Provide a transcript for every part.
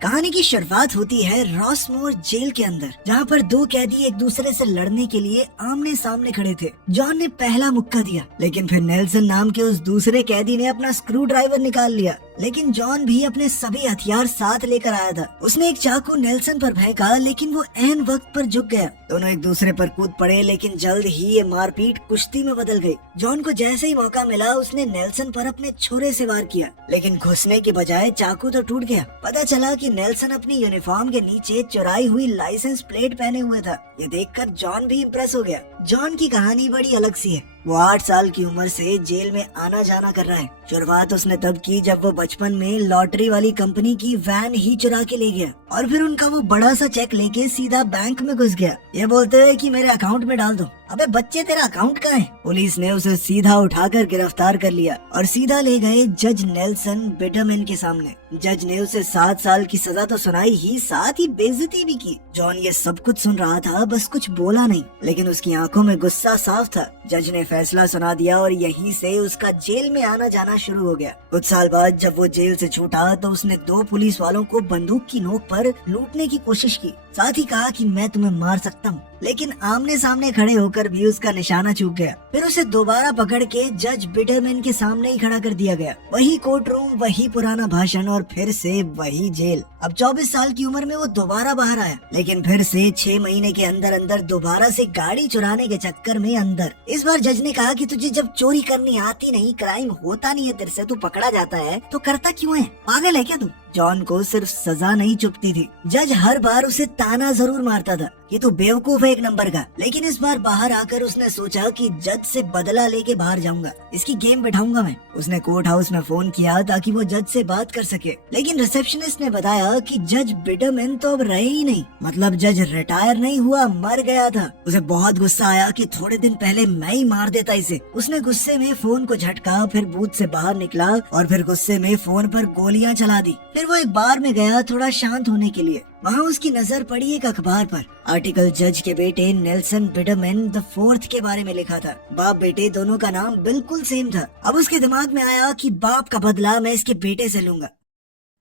कहानी की शुरुआत होती है रॉसमोर जेल के अंदर, जहाँ पर दो कैदी एक दूसरे से लड़ने के लिए आमने सामने खड़े थे। जॉन ने पहला मुक्का दिया, लेकिन फिर नेल्सन नाम के उस दूसरे कैदी ने अपना स्क्रू ड्राइवर निकाल लिया। लेकिन जॉन भी अपने सभी हथियार साथ लेकर आया था। उसने एक चाकू नेल्सन पर फेंका, लेकिन वो ऐन वक्त पर झुक गया। दोनों एक दूसरे पर कूद पड़े, लेकिन जल्द ही ये मारपीट कुश्ती में बदल गई। जॉन को जैसे ही मौका मिला, उसने नेल्सन पर अपने छुरे से वार किया, लेकिन घुसने की बजाय चाकू तो टूट गया। पता चला कि नेल्सन अपनी यूनिफॉर्म के नीचे चुराई हुई लाइसेंस प्लेट पहने हुए था। ये देखकर जॉन भी इम्प्रेस हो गया। जॉन की कहानी बड़ी अलग सी है। वो 8 साल की उम्र से जेल में आना जाना कर रहा है। शुरुआत उसने तब की जब वो बचपन में लॉटरी वाली कंपनी की वैन ही चुरा के ले गया, और फिर उनका वो बड़ा सा चेक लेके सीधा बैंक में घुस गया, ये बोलते हुए कि मेरे अकाउंट में डाल दो। अबे बच्चे, तेरा अकाउंट कहाँ है? पुलिस ने उसे सीधा उठाकर गिरफ्तार कर लिया और सीधा ले गए जज नेल्सन बिटरमैन के सामने। जज ने उसे 7 साल की सजा तो सुनाई ही, साथ ही बेइज्जती भी की। जॉन ये सब कुछ सुन रहा था, बस कुछ बोला नहीं, लेकिन उसकी आंखों में गुस्सा साफ था। जज ने फैसला सुना दिया और यहीं से उसका जेल में आना जाना शुरू हो गया। कुछ साल बाद जब वो जेल से छूटा तो उसने 2 पुलिस वालों को बंदूक की नोक पर लूटने की कोशिश की। साथ ही कहा कि मैं तुम्हें मार सकता हूँ, लेकिन आमने सामने खड़े होकर भी उसका निशाना चूक गया। फिर उसे दोबारा पकड़ के जज बिटरमैन के सामने ही खड़ा कर दिया गया। वही कोर्ट रूम, वही पुराना भाषण और फिर से वही जेल। अब 24 साल की उम्र में वो दोबारा बाहर आया, लेकिन फिर से 6 महीने के अंदर अंदर दोबारा से गाड़ी चुराने के चक्कर में अंदर। इस बार जज ने कहा कि तुझे जब चोरी करनी आती नहीं, क्राइम होता नहीं है तेरे से, तू पकड़ा जाता है तो करता क्यों है? पागल है क्या तू? जॉन को सिर्फ सजा नहीं चुभती थी, जज हर बार उसे ताना जरूर मारता था कि तू बेवकूफ है एक नंबर का। लेकिन इस बार बाहर आकर उसने सोचा कि जज से बदला लेके बाहर जाऊंगा, इसकी गेम बिठाऊंगा मैं। उसने कोर्ट हाउस में फोन किया ताकि वो जज से बात कर सके, लेकिन रिसेप्शनिस्ट ने बताया कि जज बिटरमैन तो अब रहे ही नहीं, मतलब जज रिटायर नहीं हुआ, मर गया था। उसे बहुत गुस्सा आया कि थोड़े दिन पहले मैं ही मार देता इसे। उसने गुस्से में फोन को झटका, फिर बूथ से बाहर निकला और फिर गुस्से में फोन पर गोलियां चला दी। फिर वो एक बार में गया थोड़ा शांत होने के लिए। वहाँ उसकी नजर पड़ी एक अखबार पर। आर्टिकल जज के बेटे नेल्सन बिटरमैन द फोर्थ के बारे में लिखा था। बाप बेटे दोनों का नाम बिल्कुल सेम था। अब उसके दिमाग में आया कि बाप का बदला मैं इसके बेटे से लूंगा।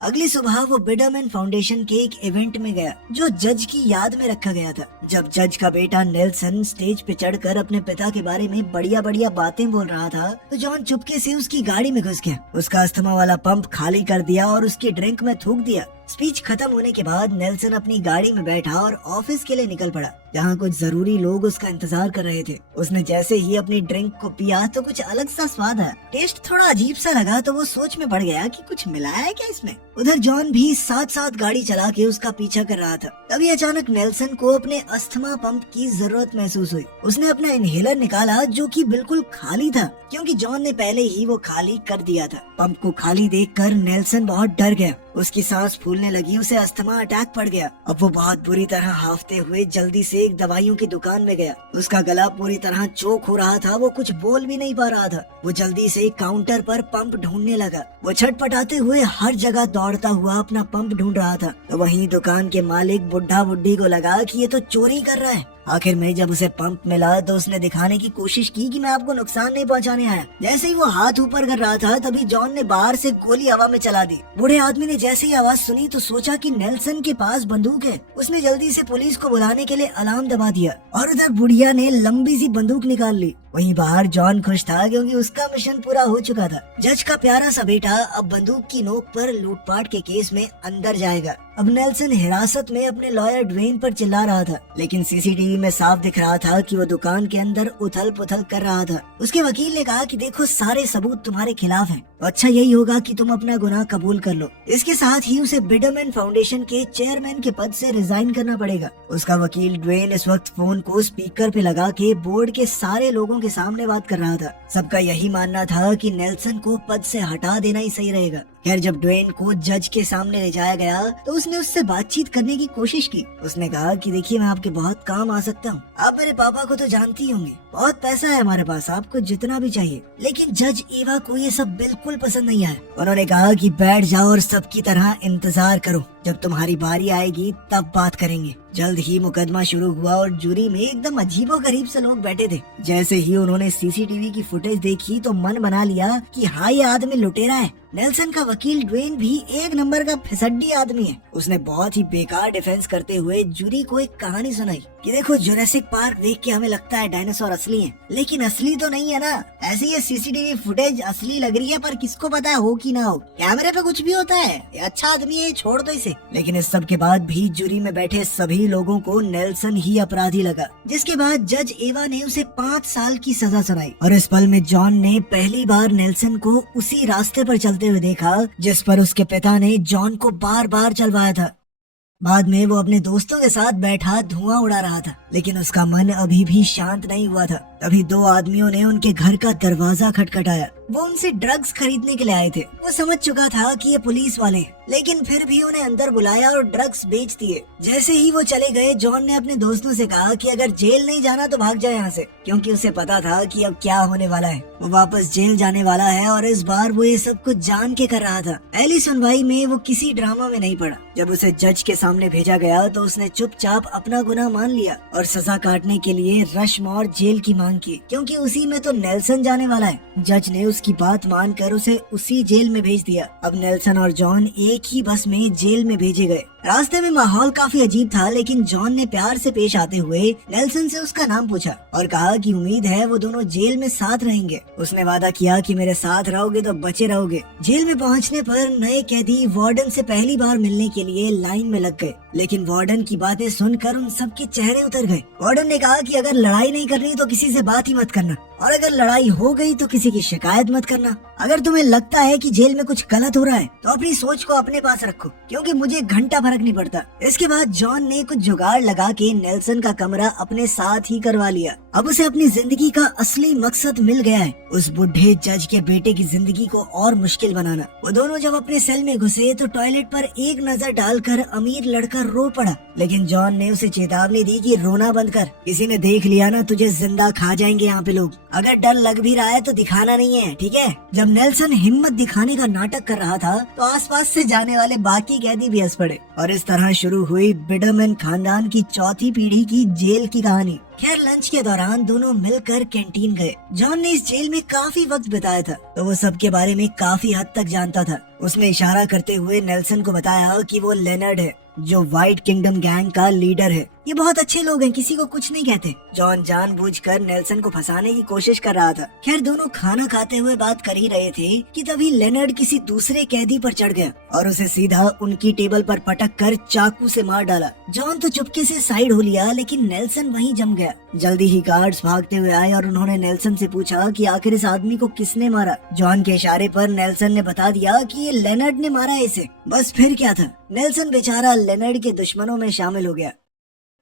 अगली सुबह वो बिटरमैन फाउंडेशन के एक इवेंट में गया जो जज की याद में रखा गया था। जब जज का बेटा नेल्सन स्टेज पे चढ़कर अपने पिता के बारे में बढ़िया बढ़िया बातें बोल रहा था, तो जॉन चुपके से उसकी गाड़ी में घुस गया, उसका अस्थमा वाला पंप खाली कर दिया और उसकी ड्रिंक में थूक दिया। स्पीच खत्म होने के बाद नेल्सन अपनी गाड़ी में बैठा और ऑफिस के लिए निकल पड़ा, जहाँ कुछ जरूरी लोग उसका इंतजार कर रहे थे। उसने जैसे ही अपनी ड्रिंक को पिया तो कुछ अलग सा स्वाद आया। टेस्ट थोड़ा अजीब सा लगा तो वो सोच में पड़ गया कि कुछ मिलाया है क्या इसमें। उधर जॉन भी साथ साथ गाड़ी चला के उसका पीछा कर रहा था। तभी अचानक नेल्सन को अपने अस्थमा पंप की जरूरत महसूस हुई। उसने अपना इनहेलर निकाला जो कि बिल्कुल खाली था, क्योंकि जॉन ने पहले ही वो खाली कर दिया था। पंप को खाली देखकर नेल्सन बहुत डर गया। उसकी सांस फूलने लगी, उसे अस्थमा अटैक पड़ गया। अब वो बहुत बुरी तरह हांफते हुए जल्दी से एक दवाइयों की दुकान में गया। उसका गला पूरी तरह चोक हो रहा था, वो कुछ बोल भी नहीं पा रहा था। वो जल्दी से काउंटर पर पंप ढूंढने लगा। वो छटपटाते हुए हर जगह दौड़ता हुआ अपना पंप ढूंढ रहा था। तो वहीं दुकान के मालिक बुढ़ा बुढ़ी को लगा कि ये तो चोरी कर रहा है। आखिर में जब उसे पंप मिला तो उसने दिखाने की कोशिश की कि मैं आपको नुकसान नहीं पहुंचाने आया। जैसे ही वो हाथ ऊपर कर रहा था, तभी जॉन ने बाहर से गोली हवा में चला दी। बूढ़े आदमी ने जैसे ही आवाज सुनी तो सोचा कि नेल्सन के पास बंदूक है। उसने जल्दी से पुलिस को बुलाने के लिए अलार्म दबा दिया और उधर बुढ़िया ने लंबी सी बंदूक निकाल ली। वहीं बाहर जॉन खुश था क्योंकि उसका मिशन पूरा हो चुका था। जज का प्यारा सा बेटा अब बंदूक की नोक पर लूटपाट के केस में अंदर जाएगा। अब नेल्सन हिरासत में अपने लॉयर ड्वेन पर चिल्ला रहा था, लेकिन सीसीटीवी में साफ दिख रहा था कि वो दुकान के अंदर उथल पुथल कर रहा था। उसके वकील ने कहा कि देखो सारे सबूत तुम्हारे खिलाफ हैं, तो अच्छा यही होगा कि तुम अपना गुनाह कबूल कर लो। इसके साथ ही उसे बिटरमैन फाउंडेशन के चेयरमैन के पद से रिजाइन करना पड़ेगा। उसका वकील ड्वेन इस वक्त फोन को स्पीकर पे लगा के बोर्ड के सारे लोगों के सामने बात कर रहा था। सबका यही मानना था कि नेल्सन को पद से हटा देना ही सही रहेगा। खैर जब ड्वेन को जज के सामने ले जाया गया तो उसने उससे बातचीत करने की कोशिश की। उसने कहा कि देखिए मैं आपके बहुत काम आ सकता हूँ। आप मेरे पापा को तो जानती होंगी, बहुत पैसा है हमारे पास, आपको जितना भी चाहिए। लेकिन जज एवा को ये सब बिल्कुल पसंद नहीं आया। उन्होंने कहा कि बैठ जाओ और सबकी तरह इंतजार करो, जब तुम्हारी बारी आएगी तब बात करेंगे। जल्द ही मुकदमा शुरू हुआ और जूरी में एकदम अजीबोगरीब से लोग बैठे थे। जैसे ही उन्होंने सीसीटीवी की फुटेज देखी तो मन बना लिया कि हाँ ये आदमी लुटेरा है नेल्सन का वकील ड्वेन भी एक नंबर का फिसड्डी आदमी है। उसने बहुत ही बेकार डिफेंस करते हुए जूरी को एक कहानी सुनाई कि देखो, जुरासिक पार्क देख के हमें लगता है डायनासोर असली हैं, लेकिन असली तो नहीं है ना। ऐसे ये सीसीटीवी फुटेज असली लग रही है, पर किसको पता हो कि ना हो, कैमरे पे कुछ भी होता है। ये अच्छा आदमी है, छोड़ दो इसे। लेकिन इस सब के बाद भी जूरी में बैठे सभी लोगों को नेल्सन ही अपराधी लगा, जिसके बाद जज एवा ने उसे 5 साल की सजा सुनाई। और इस पल में जॉन ने पहली बार नेल्सन को उसी रास्ते पर चलते हुए देखा जिस पर उसके पिता ने जॉन को बार बार चलवाया था। बाद में वो अपने दोस्तों के साथ बैठा धुआं उड़ा रहा था, लेकिन उसका मन अभी भी शांत नहीं हुआ था। तभी 2 आदमियों ने उनके घर का दरवाजा खटखटाया। वो उनसे ड्रग्स खरीदने के लिए आए थे। वो समझ चुका था कि ये पुलिस वाले हैं, लेकिन फिर भी उन्हें अंदर बुलाया और ड्रग्स बेच दिए। जैसे ही वो चले गए, जॉन ने अपने दोस्तों से कहा कि अगर जेल नहीं जाना तो भाग जाए यहाँ से, क्योंकि उसे पता था कि अब क्या होने वाला है। वो वापस जेल जाने वाला है और इस बार वो ये सब कुछ जान के कर रहा था। पहली सुनवाई में वो किसी ड्रामा में नहीं पड़ा। जब उसे जज के सामने भेजा गया तो उसने चुपचाप अपना गुनाह मान लिया और सजा काटने के लिए रशमोर जेल की मांग की, क्योंकि उसी में तो नेल्सन जाने वाला है। जज ने उसकी बात मानकर उसे उसी जेल में भेज दिया। अब नेल्सन और जॉन एक ही बस में जेल में भेजे गए। रास्ते में माहौल काफी अजीब था, लेकिन जॉन ने प्यार से पेश आते हुए नेल्सन से उसका नाम पूछा और कहा कि उम्मीद है वो दोनों जेल में साथ रहेंगे। उसने वादा किया कि मेरे साथ रहोगे तो बचे रहोगे। जेल में पहुंचने पर नए कैदी वार्डन से पहली बार मिलने के लिए लाइन में लग गए, लेकिन वार्डन की बातें सुनकर उन सबके चेहरे उतर गए। वार्डन ने कहा कि अगर लड़ाई नहीं करनी तो किसी से बात ही मत करना, और अगर लड़ाई हो गई तो किसी की शिकायत मत करना। अगर तुम्हें लगता है कि जेल में कुछ गलत हो रहा है तो अपनी सोच को अपने पास रखो, क्योंकि मुझे घंटा फर्क नहीं पड़ता। इसके बाद जॉन ने कुछ जुगाड़ लगा के नेल्सन का कमरा अपने साथ ही करवा लिया। अब उसे अपनी जिंदगी का असली मकसद मिल गया है, उस बुढ़े जज के बेटे की जिंदगी को और मुश्किल बनाना। वो दोनों जब अपने सेल में घुसे तो टॉयलेट पर एक नजर डालकर अमीर लड़का रो पड़ा, लेकिन जॉन ने उसे चेतावनी दी कि रोना बंद कर, किसी ने देख लिया ना तुझे जिंदा खा जाएंगे यहाँ पे लोग। अगर डर लग भी रहा है तो दिखाना नहीं है, ठीक है। जब नेल्सन हिम्मत दिखाने का नाटक कर रहा था तो आसपास से जाने वाले बाकी कैदी भी हंस पड़े, और इस तरह शुरू हुई बिडरमैन खानदान की चौथी पीढ़ी की जेल की कहानी। खैर, लंच के दौरान दोनों मिलकर कैंटीन गए। जॉन ने इस जेल में काफी वक्त बिताया था, तो वो सबके बारे में काफी हद तक जानता था। उसने इशारा करते हुए नेल्सन को बताया कि वो लेनर्ड है, जो व्हाइट किंगडम गैंग का लीडर है। ये बहुत अच्छे लोग हैं, किसी को कुछ नहीं कहते। जॉन जानबूझकर नेल्सन को फंसाने की कोशिश कर रहा था। खैर, दोनों खाना खाते हुए बात कर ही रहे थे कि तभी लेनर्ड किसी दूसरे कैदी पर चढ़ गया और उसे सीधा उनकी टेबल पर पटक कर चाकू से मार डाला। जॉन तो चुपके से साइड हो लिया, लेकिन नेल्सन वहीं जम गया। जल्दी ही गार्ड्स भागते हुए आए और उन्होंने नेल्सन से पूछा कि आखिर इस आदमी को किसने मारा। जॉन के इशारे पर नेल्सन ने बता दिया कि ये लेनर्ड ने मारा है इसे। बस फिर क्या था, नेल्सन बेचारा लेनर्ड के दुश्मनों में शामिल हो गया।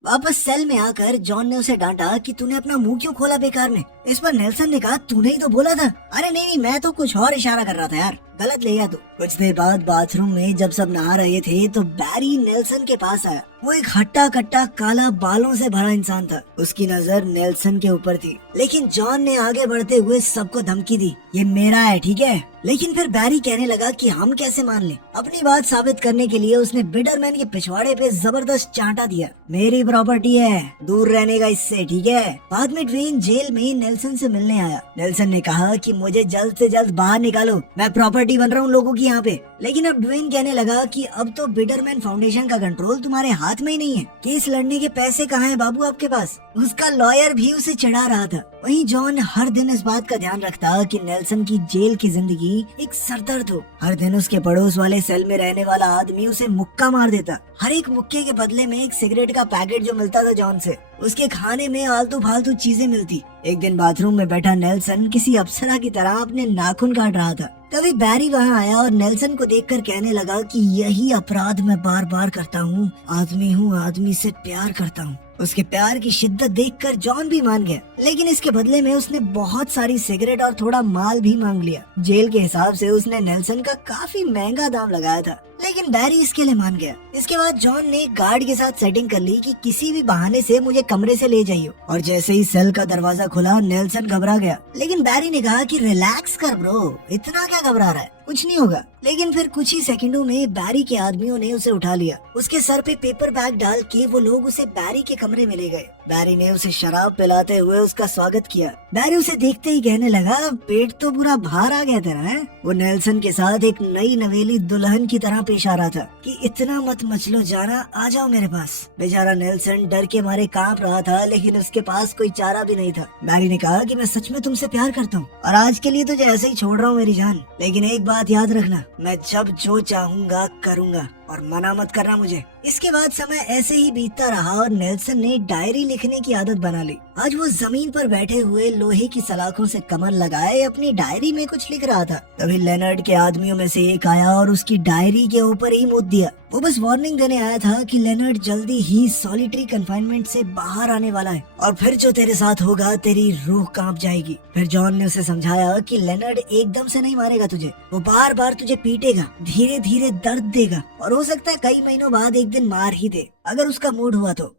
वापस सेल में आकर जॉन ने उसे डांटा कि तूने अपना मुंह क्यों खोला बेकार में। इस पर नेल्सन ने कहा, तूने ही तो बोला था। अरे नहीं, मैं तो कुछ और इशारा कर रहा था यार, गलत ले गया तू। कुछ देर बाद बाथरूम में जब सब नहा रहे थे तो बैरी नेल्सन के पास आया। वो एक हट्टा कट्टा काला बालों से भरा इंसान था। उसकी नजर नेल्सन के ऊपर थी, लेकिन जॉन ने आगे बढ़ते हुए सबको धमकी दी, ये मेरा है, ठीक है। लेकिन फिर बैरी कहने लगा कि हम कैसे मान लें। अपनी बात साबित करने के लिए उसने बिडरमैन के पिछवाड़े पे जबरदस्त चांटा दिया। मेरी प्रॉपर्टी है, दूर रहने का इससे, ठीक है। बाद में ड्वेन जेल में नेल्सन से मिलने आया। नेल्सन ने कहा कि मुझे जल्द से जल्द बाहर निकालो, मैं प्रॉपर्टी बन रहा हूँ लोगों की यहाँ पे। लेकिन अब ड्वेन कहने लगा कि अब तो बिडरमैन फाउंडेशन का कंट्रोल तुम्हारे हाथ में ही नहीं है। केस लड़ने के पैसे कहाँ हैं बाबू आपके पास। उसका लॉयर भी उसे चिढ़ा रहा था। वहीं जॉन हर दिन इस बात का ध्यान रखता कि नेल्सन की जेल की जिंदगी एक सरदर्द हो। हर दिन उसके पड़ोस वाले सेल में रहने वाला आदमी उसे मुक्का मार देता। हर एक मुक्के के बदले में एक सिगरेट का पैकेट जो मिलता था जॉन से। उसके खाने में आलतू फालतू चीजें मिलती। एक दिन बाथरूम में बैठा नेल्सन किसी अप्सरा की तरह अपने नाखून काट रहा था। तभी बैरी वहाँ आया और नेल्सन को देखकर कहने लगा कि यही अपराध मैं बार बार करता हूँ, आदमी हूँ, आदमी से प्यार करता हूँ। उसके प्यार की शिद्दत देखकर जॉन भी मान गया, लेकिन इसके बदले में उसने बहुत सारी सिगरेट और थोड़ा माल भी मांग लिया। जेल के हिसाब से उसने नेल्सन का काफी महंगा दाम लगाया था, लेकिन बैरी इसके लिए मान गया। इसके बाद जॉन ने गार्ड के साथ सेटिंग कर ली कि किसी भी बहाने से मुझे कमरे से ले जाइए, और जैसे ही सेल का दरवाजा खुला नेल्सन घबरा गया। लेकिन बैरी ने कहा कि रिलैक्स कर ब्रो, इतना क्या घबरा रहा है, कुछ नहीं होगा। लेकिन फिर कुछ ही सेकंडों में बैरी के आदमियों ने उसे उठा लिया। उसके सर पे पेपर बैग डाल के वो लोग उसे बैरी के कमरे में ले गए। बैरी ने उसे शराब पिलाते हुए उसका स्वागत किया। बैरी उसे देखते ही कहने लगा, पेट तो पूरा बाहर आ गया तेरा है। वो नेल्सन के साथ एक नई नवेली दुल्हन की तरह पेश आ रहा था कि इतना मत मचलो जाना, आ जाओ मेरे पास। बेचारा नेल्सन डर के मारे कांप रहा था, लेकिन उसके पास कोई चारा भी नहीं था। बैरी ने कहा कि मैं सच में तुमसे प्यार करता हूँ और आज के लिए तुझे ऐसे ही छोड़ रहा हूँ मेरी जान, लेकिन एक बात याद रखना, मैं जब जो चाहूंगा करूंगा और मना मत करना मुझे। इसके बाद समय ऐसे ही बीतता रहा और नेल्सन ने डायरी लिखने की आदत बना ली। आज वो जमीन पर बैठे हुए लोहे की सलाखों से कमर लगाए अपनी डायरी में कुछ लिख रहा था। तभी लेनर्ड के आदमियों में से एक आया और उसकी डायरी के ऊपर ही मुद्द दिया। वो बस वार्निंग देने आया था कि लेनर्ड जल्दी ही सॉलिटरी कन्फाइनमेंट से बाहर आने वाला है और फिर जो तेरे साथ होगा तेरी रूह कांप जाएगी। फिर जॉन ने उसे समझाया कि लेनर्ड एकदम से नहीं मारेगा तुझे, वो बार बार तुझे पीटेगा, धीरे धीरे दर्द देगा और हो सकता है कई महीनों बाद एक दिन मार ही दे अगर उसका मूड हुआ तो।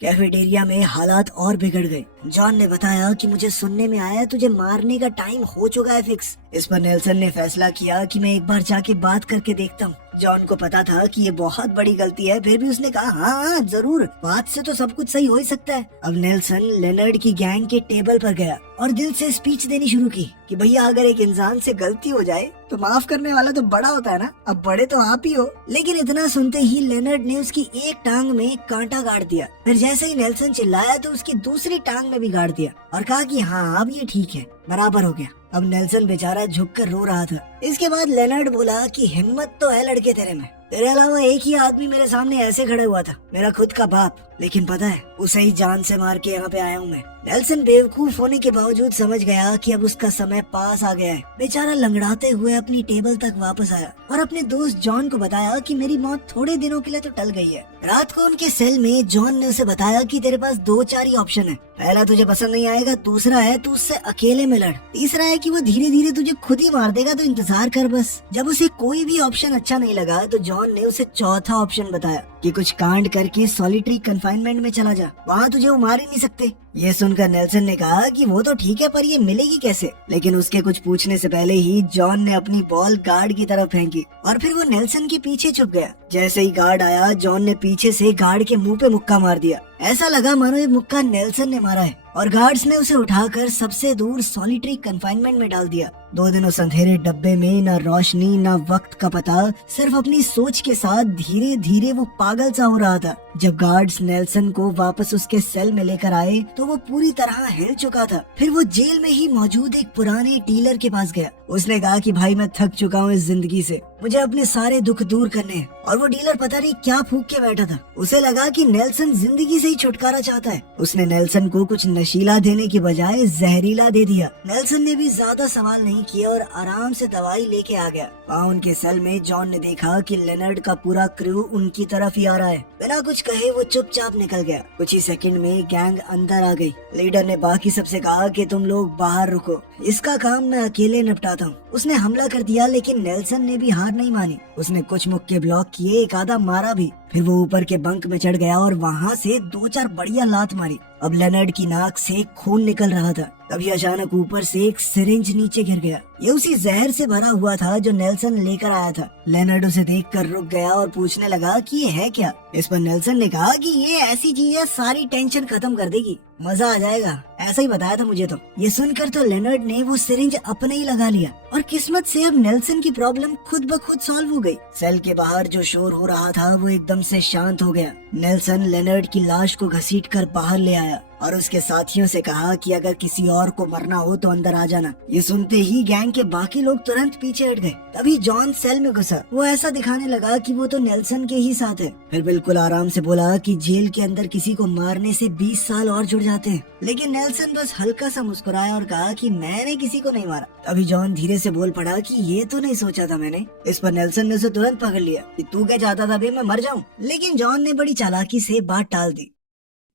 कैफेटेरिया में हालात और बिगड़ गए। जॉन ने बताया कि मुझे सुनने में आया तुझे मारने का टाइम हो चुका है फिक्स। इस पर नेल्सन ने फैसला किया कि मैं एक बार जाके बात करके देखता हूँ। जॉन को पता था कि ये बहुत बड़ी गलती है, फिर भी उसने कहा हाँ जरूर, बात से तो सब कुछ सही हो ही सकता है। अब नेल्सन लेनर्ड की गैंग के टेबल पर गया और दिल से स्पीच देनी शुरू की कि भैया अगर एक इंसान से गलती हो जाए तो माफ करने वाला तो बड़ा होता है ना, अब बड़े तो आप ही हो। लेकिन इतना सुनते ही लेनर्ड ने उसकी एक टांग में कांटा गाड़ दिया। फिर जैसे ही नेल्सन चिल्लाया तो उसकी दूसरी टांग में भी गाड़ दिया और कहा कि हाँ अब ये ठीक है, बराबर हो गया। अब नेल्सन बेचारा झुककर रो रहा था। इसके बाद लेनर्ड बोला कि हिम्मत तो है लड़के तेरे में, तेरे अलावा एक ही आदमी मेरे सामने ऐसे खड़ा हुआ था, मेरा खुद का बाप, लेकिन पता है उसे ही जान से मार के यहाँ पे आया हूँ मैं। नेल्सन बेवकूफ होने के बावजूद समझ गया कि अब उसका समय पास आ गया है। बेचारा लंगड़ाते हुए अपनी टेबल तक वापस आया और अपने दोस्त जॉन को बताया कि मेरी मौत थोड़े दिनों के लिए तो टल गई है। रात को उनके सेल में जॉन ने उसे बताया कि तेरे पास 2-4 ही ऑप्शन है। पहला तुझे पसंद नहीं आएगा, दूसरा है तू उससे अकेले में लड़, तीसरा है कि वो धीरे धीरे तुझे खुद ही मार देगा, तो इंतजार कर बस। जब उसे कोई भी ऑप्शन अच्छा नहीं लगा तो जॉन ने उसे चौथा ऑप्शन बताया कि कुछ कांड करके सॉलिटरी कन्फाइनमेंट में चला जा, वहाँ तुझे वो मार ही नहीं सकते। ये सुनकर नेल्सन ने कहा कि वो तो ठीक है पर ये मिलेगी कैसे। लेकिन उसके कुछ पूछने से पहले ही जॉन ने अपनी बॉल गार्ड की तरफ फेंकी और फिर वो नेल्सन के पीछे छुप गया। जैसे ही गार्ड आया जॉन ने पीछे से गार्ड के मुंह पे मुक्का मार दिया। ऐसा लगा मानो ये मुक्का नेल्सन ने मारा है और गार्ड्स ने उसे उठाकर सबसे दूर सॉलिटरी कन्फाइनमेंट में डाल दिया। 2 दिन उस अंधेरे डब्बे में न रोशनी न वक्त का पता, सिर्फ अपनी सोच के साथ धीरे धीरे वो पागल सा हो रहा था। जब गार्ड्स नेल्सन को वापस उसके सेल में लेकर आए तो वो पूरी तरह हिल चुका था। फिर वो जेल में ही मौजूद एक पुराने डीलर के पास गया। उसने कहा कि भाई मैं थक चुका हूँ इस जिंदगी से, मुझे अपने सारे दुख दूर करने हैं। और वो डीलर पता नहीं क्या फूंक के बैठा था। उसे लगा कि नेल्सन जिंदगी से ही छुटकारा चाहता है। उसने नेल्सन को कुछ नशीला देने की बजाय जहरीला दे दिया। नेल्सन ने भी ज्यादा सवाल नहीं किया और आराम से दवाई लेके आ गया। वहाँ उनके सेल में जॉन ने देखा कि लेनर्ड का पूरा क्रू उनकी तरफ ही आ रहा है। बिना कुछ कहे वो चुपचाप निकल गया। कुछ ही सेकंड में गैंग अंदर आ गई। लीडर ने बाकी सबसे कहा कि तुम लोग बाहर रुको, इसका काम मैं अकेले निपटाता हूँ। उसने हमला कर दिया लेकिन नेल्सन ने भी हार नहीं मानी। उसने कुछ मुक्के ब्लॉक किए, एक आधा मारा भी। फिर वो ऊपर के बंक में चढ़ गया और वहाँ से 2-4 बढ़िया लात मारी। अब लेनर्ड की नाक से खून निकल रहा था। तभी अचानक ऊपर से एक सिरिंज नीचे गिर गया। ये उसी जहर से भरा हुआ था जो नेल्सन लेकर आया था। लेनर्ड उसे देखकर रुक गया और पूछने लगा कि ये है क्या। इस पर नेल्सन ने कहा कि ये ऐसी चीज है, सारी टेंशन खत्म कर देगी, मजा आ जाएगा, ऐसा ही बताया था मुझे तो। ये सुनकर तो लेनर्ड ने वो सिरिंज अपने ही लगा लिया और किस्मत से अब नेल्सन की प्रॉब्लम खुद ब खुद सॉल्व हो गई। सेल के बाहर जो शोर हो रहा था वो एकदम से शांत हो गया। नेल्सन लेनर्ड की लाश को घसीटकर बाहर ले आया और उसके साथियों से कहा कि अगर किसी और को मरना हो तो अंदर आ जाना। ये सुनते ही गैंग के बाकी लोग तुरंत पीछे हट गए। तभी जॉन सेल में घुसा। वो ऐसा दिखाने लगा कि वो तो नेल्सन के ही साथ है। फिर बिल्कुल आराम से बोला कि जेल के अंदर किसी को मारने से 20 साल और जुड़ जाते हैं। लेकिन नेल्सन बस हल्का सा मुस्कुराया और कहा कि मैंने किसी को नहीं मारा। तभी जॉन धीरे से बोल पड़ा कि ये तो नहीं सोचा था मैंने। इस पर नेल्सन ने उसे तुरंत पकड़ लिया कि तू क्या चाहता था बे, मैं मर जाऊं। लेकिन जॉन ने बड़ी चालाकी से बात टाल दी।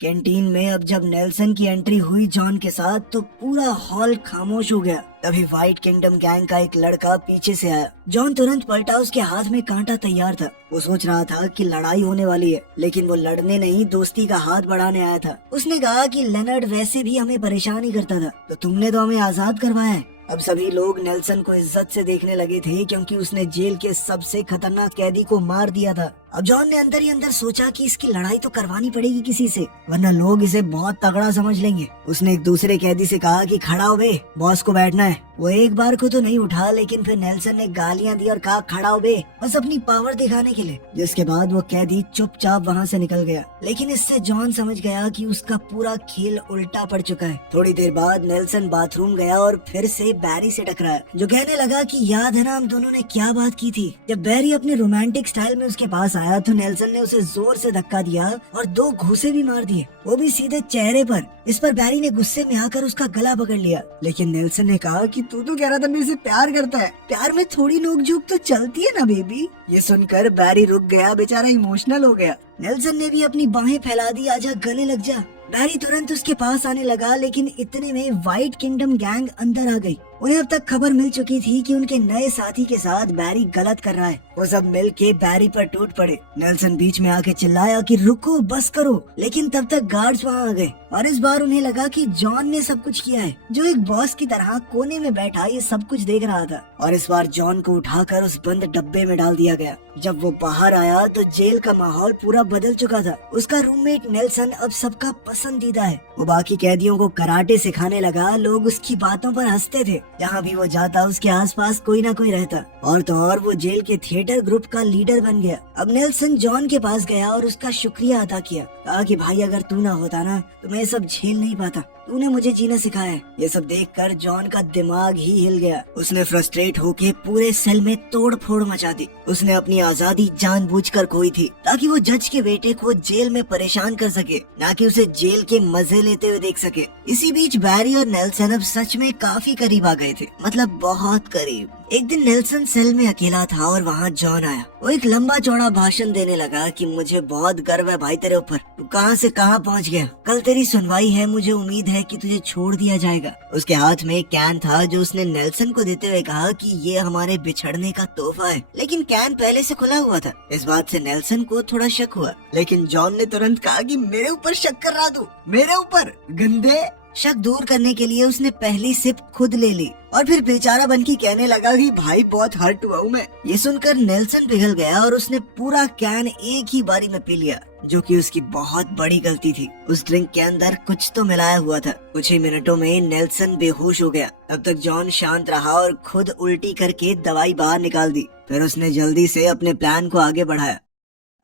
कैंटीन में अब जब नेल्सन की एंट्री हुई जॉन के साथ तो पूरा हॉल खामोश हो गया। तभी व्हाइट किंगडम गैंग का एक लड़का पीछे से आया। जॉन तुरंत पलटा, उसके हाथ में कांटा तैयार था। वो सोच रहा था कि लड़ाई होने वाली है, लेकिन वो लड़ने नहीं दोस्ती का हाथ बढ़ाने आया था। उसने कहा कि लेनर्ड वैसे भी हमें परेशान ही करता था, तो तुमने तो हमें आजाद करवाया है, अब सभी लोग नेल्सन को इज्जत से देखने लगे थे क्योंकि उसने जेल के सबसे खतरनाक कैदी को मार दिया था। अब जॉन ने अंदर ही अंदर सोचा कि इसकी लड़ाई तो करवानी पड़ेगी किसी से, वरना लोग इसे बहुत तगड़ा समझ लेंगे। उसने एक दूसरे कैदी से कहा कि खड़ा हो बे, बॉस को बैठना है। वो एक बार को तो नहीं उठा, लेकिन फिर नेल्सन ने गालियां दी और कहा खड़ा हो बे, बस अपनी पावर दिखाने के लिए। जिसके बाद वो कैदी चुपचाप वहाँ से निकल गया। लेकिन इससे जॉन समझ गया कि उसका पूरा खेल उल्टा पड़ चुका है। थोड़ी देर बाद नेल्सन बाथरूम गया और फिर से बैरी से टकराया, जो कहने लगा कि याद है ना हम दोनों ने क्या बात की थी। जब बैरी अपने रोमांटिक स्टाइल में उसके पास आया तो नेल्सन ने उसे जोर से धक्का दिया और 2 घूंसे भी मार दिए, वो भी सीधे चेहरे पर। इस पर बैरी ने गुस्से में आकर उसका गला पकड़ लिया, लेकिन नेल्सन ने कहा कि तू तो कह रहा था मेरे से प्यार करता है, प्यार में थोड़ी नोकझोंक तो चलती है ना बेबी। ये सुनकर बैरी रुक गया, बेचारा इमोशनल हो गया। नेल्सन ने भी अपनी बाहें फैला दी, आजा गले लग जा। बैरी तुरंत उसके पास आने लगा, लेकिन इतने में व्हाइट किंगडम गैंग अंदर आ गई। उन्हें अब तक खबर मिल चुकी थी कि उनके नए साथी के साथ बैरी गलत कर रहा है। वो सब मिल के बैरी पर टूट पड़े। नेल्सन बीच में आके चिल्लाया कि रुको, बस करो, लेकिन तब तक गार्ड्स वहाँ आ गए और इस बार उन्हें लगा कि जॉन ने सब कुछ किया है, जो एक बॉस की तरह कोने में बैठा ये सब कुछ देख रहा था। और इस बार जॉन को उठाकर उस बंद डब्बे में डाल दिया गया। जब वो बाहर आया तो जेल का माहौल पूरा बदल चुका था। उसका रूममेट नेल्सन अब सबका पसंदीदा है। वो बाकी कैदियों को कराटे सिखाने लगा, लोग उसकी बातों पर हंसते थे। जहाँ भी वो जाता उसके आसपास कोई ना कोई रहता, और तो और वो जेल के थिएटर ग्रुप का लीडर बन गया। अब नेल्सन जॉन के पास गया और उसका शुक्रिया अदा किया, कहा कि भाई अगर तू ना होता ना तो मैं सब झेल नहीं पाता, तूने मुझे जीना सिखाया है। ये सब देखकर जॉन का दिमाग ही हिल गया। उसने फ्रस्ट्रेट होके पूरे सेल में तोड़ फोड़ मचा दी। उसने अपनी आजादी जानबूझकर खोई थी ताकि वो जज के बेटे को जेल में परेशान कर सके, ना कि उसे जेल के मजे लेते हुए देख सके। इसी बीच बैरी और नेल्सन अब सच में काफी करीब आ गए थे, मतलब बहुत करीब। एक दिन नेल्सन सेल में अकेला था और वहाँ जॉन आया। वो एक लंबा चौड़ा भाषण देने लगा कि मुझे बहुत गर्व है भाई तेरे ऊपर, तू कहाँ से कहाँ पहुँच गया, कल तेरी सुनवाई है, मुझे उम्मीद है कि तुझे छोड़ दिया जाएगा। उसके हाथ में एक कैन था जो उसने नेल्सन को देते हुए कहा कि ये हमारे बिछड़ने का तोहफा है, लेकिन कैन पहले से खुला हुआ था। इस बात से नेल्सन को थोड़ा शक हुआ, लेकिन जॉन ने तुरंत कहा कि मेरे ऊपर शक कर रहा तू, मेरे ऊपर गंदे। शक दूर करने के लिए उसने पहली सिप खुद ले ली और फिर बेचारा बनके कहने लगा कि भाई बहुत हर्ट हुआ हूँ मैं। ये सुनकर नेल्सन पिघल गया और उसने पूरा कैन एक ही बारी में पी लिया, जो कि उसकी बहुत बड़ी गलती थी। उस ड्रिंक के अंदर कुछ तो मिलाया हुआ था। कुछ ही मिनटों में नेल्सन बेहोश हो गया। तब तक जॉन शांत रहा और खुद उल्टी करके दवाई बाहर निकाल दी। फिर उसने जल्दी से अपने प्लान को आगे बढ़ाया।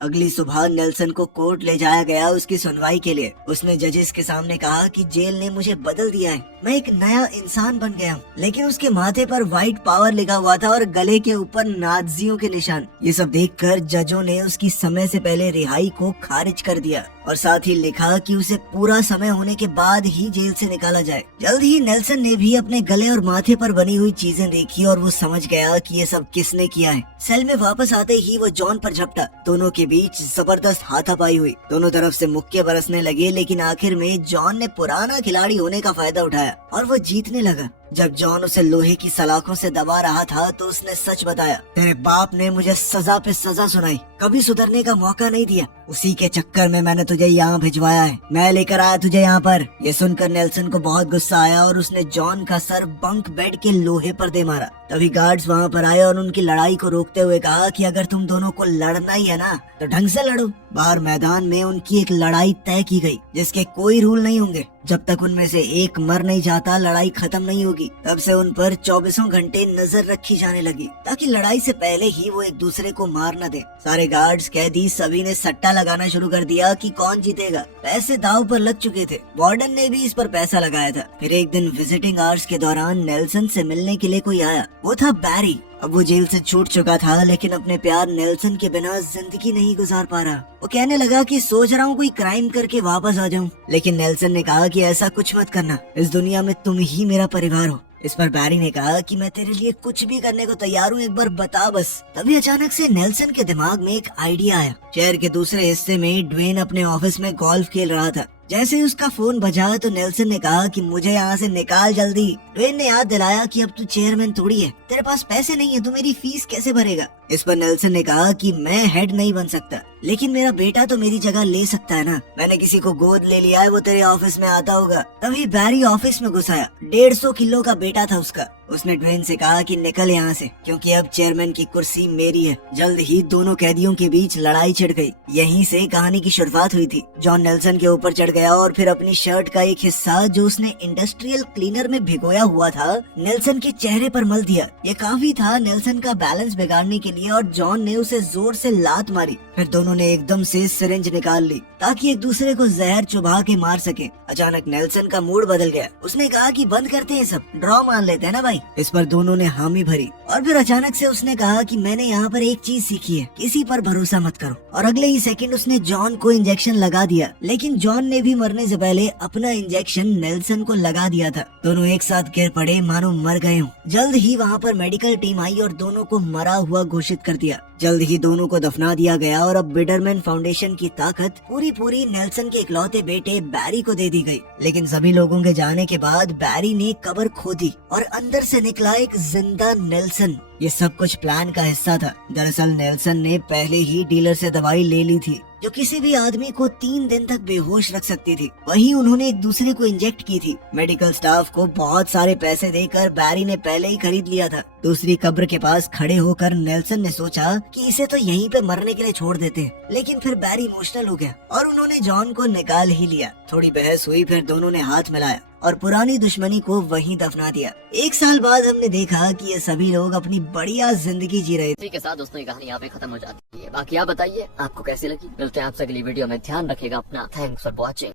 अगली सुबह नेल्सन को कोर्ट ले जाया गया उसकी सुनवाई के लिए। उसने जजेस के सामने कहा कि जेल ने मुझे बदल दिया है, मैं एक नया इंसान बन गया हूँ। लेकिन उसके माथे पर व्हाइट पावर लिखा हुआ था और गले के ऊपर नाजियों के निशान। ये सब देखकर जजों ने उसकी समय से पहले रिहाई को खारिज कर दिया और साथ ही लिखा कि उसे पूरा समय होने के बाद ही जेल से निकाला जाए। जल्द ही नेल्सन ने भी अपने गले और माथे पर बनी हुई चीजें देखी और वो समझ गया कि ये सब किसने किया है। सेल में वापस आते ही वो जॉन पर झपटा। दोनों के बीच जबरदस्त हाथापाई हुई। दोनों तरफ से मुक्के बरसने लगे, लेकिन आखिर में जॉन ने पुराना खिलाड़ी होने का फायदा उठाया और वो जीतने लगा। जब जॉन उसे लोहे की सलाखों से दबा रहा था तो उसने सच बताया, तेरे बाप ने मुझे सजा पे सजा सुनाई, कभी सुधरने का मौका नहीं दिया, उसी के चक्कर में मैंने तुझे यहाँ भिजवाया है, मैं लेकर आया तुझे यहाँ पर। ये सुनकर नेल्सन को बहुत गुस्सा आया और उसने जॉन का सर बंक बेड के लोहे पर दे मारा। तभी गार्ड्स वहाँ पर आए और उनकी लड़ाई को रोकते हुए कहा कि अगर तुम दोनों को लड़ना ही है ना तो ढंग से लड़ो। बाहर मैदान में उनकी एक लड़ाई तय की गई जिसके कोई रूल नहीं होंगे। जब तक उनमें से एक मर नहीं जाता लड़ाई खत्म नहीं होगी। तब से उन पर 24 घंटे नजर रखी जाने लगी ताकि लड़ाई से पहले ही वो एक दूसरे को मार न दे। सारे गार्ड्स, कैदी सभी ने सट्टा लगाना शुरू कर दिया कि कौन जीतेगा। पैसे दाव पर लग चुके थे। वार्डन ने भी इस पर पैसा लगाया था। फिर एक दिन विजिटिंग आवर्स के दौरान नेल्सन से मिलने के लिए कोई आया। वो था बैरी। अब वो जेल से छूट चुका था, लेकिन अपने प्यार नेल्सन के बिना जिंदगी नहीं गुजार पा रहा। वो कहने लगा कि सोच रहा हूँ कोई क्राइम करके वापस आ जाऊँ, लेकिन नेल्सन ने कहा कि ऐसा कुछ मत करना, इस दुनिया में तुम ही मेरा परिवार हो। इस पर बैरी ने कहा कि मैं तेरे लिए कुछ भी करने को तैयार हूँ, एक बार बता बस। तभी अचानक से नेल्सन के दिमाग में एक आइडिया आया। शहर के दूसरे हिस्से में ड्वेन अपने ऑफिस में गोल्फ खेल रहा था। जैसे ही उसका फोन बजा तो नेल्सन ने कहा कि मुझे यहाँ से निकाल जल्दी। ड्वेन ने याद दिलाया कि अब तू चेयरमैन थोड़ी है, तेरे पास पैसे नहीं है, तू मेरी फीस कैसे भरेगा। इस पर नेल्सन ने कहा कि मैं हेड नहीं बन सकता, लेकिन मेरा बेटा तो मेरी जगह ले सकता है ना। मैंने किसी को गोद ले लिया है, वो तेरे ऑफिस में आता होगा। तभी बैरी ऑफिस में घुस आया। 150 किलो का बेटा था उसका। उसने ड्वेन से कहा कि निकल यहाँ से, क्योंकि अब चेयरमैन की कुर्सी मेरी है। जल्द ही दोनों कैदियों के बीच लड़ाई छिड़ गई। यहीं से कहानी की शुरुआत हुई थी। जॉन नेल्सन के ऊपर चढ़ गया और फिर अपनी शर्ट का एक हिस्सा जो उसने इंडस्ट्रियल क्लीनर में भिगोया हुआ था नेल्सन के चेहरे पर मल दिया। ये काफी था नेल्सन का बैलेंस बिगाड़ने के लिए और जॉन ने उसे जोर से लात मारी। फिर दोनों ने एकदम से सिरिंज निकाल ली ताकि एक दूसरे को जहर चुभा के मार सके। अचानक नेल्सन का मूड बदल गया। उसने कहा कि बंद करते हैं सब, ड्रॉ मान लेते हैं ना भाई। इस पर दोनों ने हामी भरी और फिर अचानक से उसने कहा कि मैंने यहाँ पर एक चीज सीखी है, किसी पर भरोसा मत करो। और अगले ही सेकंड उसने जॉन को इंजेक्शन लगा दिया, लेकिन जॉन ने भी मरने से पहले अपना इंजेक्शन नेल्सन को लगा दिया था। दोनों एक साथ गिर पड़े मानो मर गए हों। जल्द ही वहाँ पर मेडिकल टीम आई और दोनों को मरा हुआ घोषित कर दिया। जल्द ही दोनों को दफना दिया गया और अब बिडरमैन फाउंडेशन की ताकत पूरी नेल्सन के इकलौते बेटे बैरी को दे दी गई। लेकिन सभी लोगों के जाने के बाद बैरी ने कब्र खोदी और अंदर से निकला एक जिंदा नेल्सन। ये सब कुछ प्लान का हिस्सा था। दरअसल नेल्सन ने पहले ही डीलर से दवाई ले ली थी जो किसी भी आदमी को 3 दिन तक बेहोश रख सकती थी। वही उन्होंने एक दूसरे को इंजेक्ट की थी। मेडिकल स्टाफ को बहुत सारे पैसे देकर बैरी ने पहले ही खरीद लिया था। दूसरी कब्र के पास खड़े होकर नेल्सन ने सोचा कि इसे तो यहीं पे मरने के लिए छोड़ देते हैं, लेकिन फिर बैरी इमोशनल हो गया और उन्होंने जॉन को निकाल ही लिया। थोड़ी बहस हुई, फिर दोनों ने हाथ मिलाया और पुरानी दुश्मनी को वहीं दफना दिया। 1 साल बाद हमने देखा कि ये सभी लोग अपनी बढ़िया जिंदगी जी रहे थे। इसी के साथ दोस्तों ये कहानी यहाँ पे खत्म हो जाती है। बाकी आप बताइए आपको कैसी लगी। मिलते हैं आपसे अगली वीडियो में। ध्यान रखिएगा अपना। Thanks for watching.